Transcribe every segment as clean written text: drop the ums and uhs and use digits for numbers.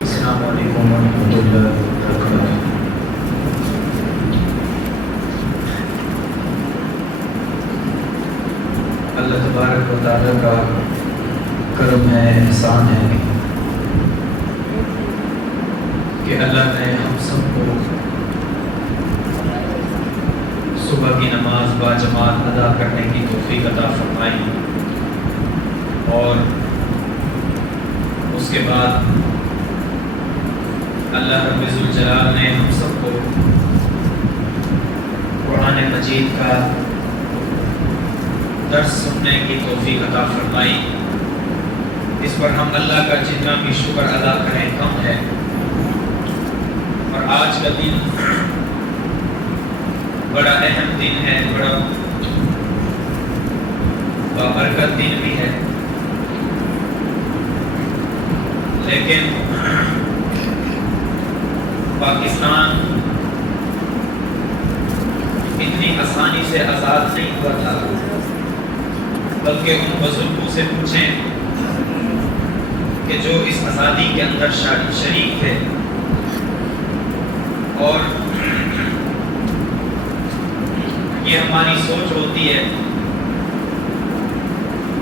السلام علیکم ورحمۃ اللہ وبرکاتہ۔ اللہ تبارک و تعالیٰ کا کرم ہے، احسان ہے کہ اللہ نے ہم سب کو صبح کی نماز باجماعت ادا کرنے کی توفیق عطا فرمائی، اور اس کے بعد اللہ رب ذوالجلال نے ہم سب کو قرآن مجید کا درس سننے کی توفیق عطا فرمائی۔ اس پر ہم اللہ کا جتنا بھی شکر ادا کریں کم ہے، اور آج کا دن بڑا اہم دن ہے، بڑا بابرکت دن بھی ہے، لیکن پاکستان اتنی آسانی سے آزاد نہیں ہوا تھا، بلکہ ان بزرگوں سے پوچھیں کہ جو اس آزادی کے اندر شریک تھے، اور یہ ہماری سوچ ہوتی ہے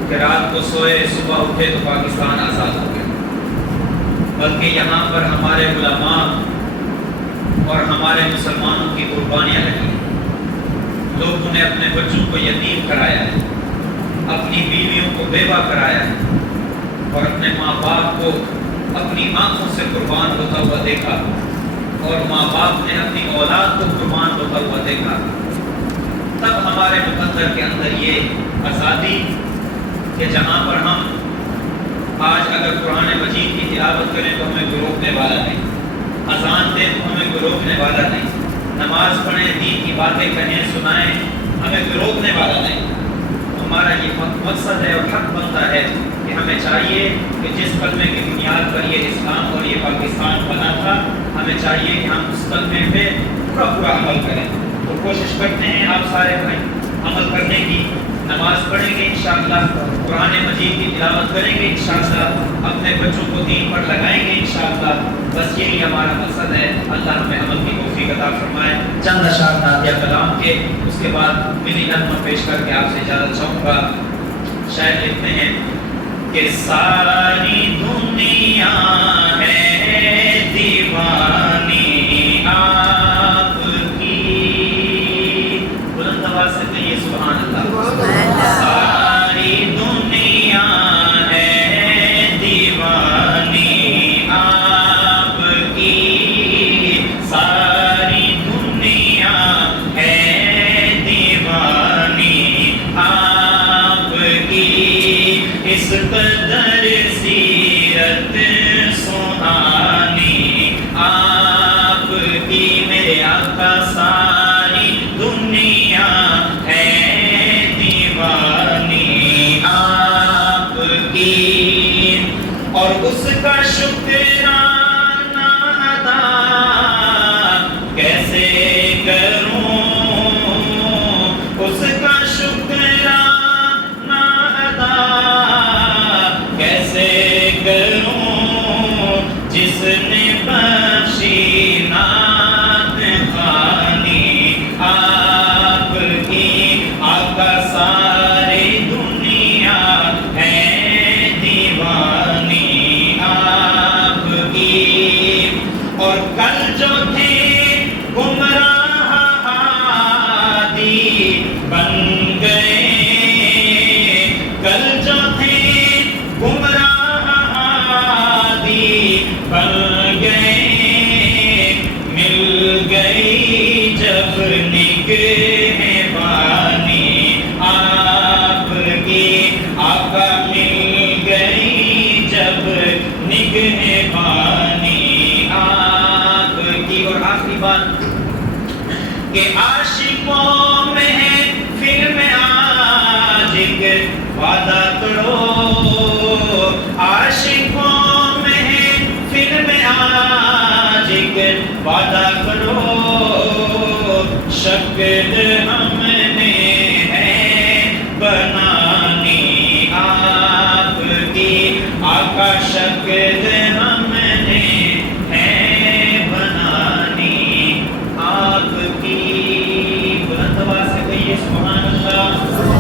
کہ رات کو سوئے صبح اٹھے تو پاکستان آزاد ہو گیا، بلکہ یہاں پر ہمارے علماء اور ہمارے مسلمانوں کی قربانیاں لگی ہیں۔ لوگوں نے اپنے بچوں کو یتیم کرایا ہے، اپنی بیویوں کو بیوہ کرایا ہے، اور اپنے ماں باپ کو اپنی آنکھوں سے قربان ہوتا ہوا دیکھا، اور ماں باپ نے اپنی اولاد کو قربان ہوتا ہوا دیکھا۔ تب ہمارے مقدر کے اندر یہ آزادی کہ جہاں پر ہم آج اگر قرآن مجید کی تلاوت کریں تو ہمیں کوئی روکنے والا نہیں، اذان دیں تو ہمیں کوئی روکنے والا نہیں، نماز پڑھیں، دین کی باتیں کہیں، سنائیں، ہمیں کوئی روکنے والا نہیں۔ ہمارا یہ مقصد ہے اور حق بنتا ہے کہ ہمیں چاہیے کہ جس کلمے کی بنیاد پر یہ اسلام اور یہ پاکستان بنا تھا، ہمیں چاہیے کہ ہم اس کلمے پہ پورا عمل کریں۔ تو کوشش کرتے ہیں آپ سارے بھائی عمل کرنے کی، نماز پڑھیں گے انشاءاللہ، قرآن مجید کی تلاوت کریں گے انشاءاللہ، اپنے بچوں کو دین پر لگائیں گے انشاءاللہ۔ بس یہی ہمارا مقصد ہے، اللہ ہمیں عمل کی توفیق عطا فرمائے۔ چند اشعار نعتیہ کلام کے، اس کے بعد ملی نظم پیش کر کے آپ سے اجازت چاہوں گا۔ شاعر لکھتے ہیں کہ ساری دنیا ہے دیوانی آپ کی، بلند آواز سے کہیے سبحان اللہ۔ ساری دنیا ہے دیوانی آپ کی، ساری دنیا ہے دیوانی آپ کی، اس قدر سیرت سہانی آپ کی، میرے آقا ساری دنیا ہے دیوانی آپ کی، اور اس کا شکرانہ ادا کیسے کروں، اس کا شکرانہ ادا کیسے کروں، جس نے بخشی نعت خوانی آپ کی، آقا ساری دنیا ہے دیوانی آپ کی، اور کل جو تھے گمراہ ہادی بن گئے، کل جو تھے گمراہ ہادی بن گئے، مل گئی جب نگہبانی آپ کی، آقا مل گئی جب نگہبانی آپ کی۔ اور آخری بات کہ عاشقوں میں ہے فلم آج ایک وعدہ کرو، عاشقوں میں ہے فلم آج ایک وعدہ کرو، شکل ہم نے ہے بنانی آپ کی، آقا مسجد ہم نے ہے بنانی آپ کی، بلند آواز سے کہیے سبحان اللہ۔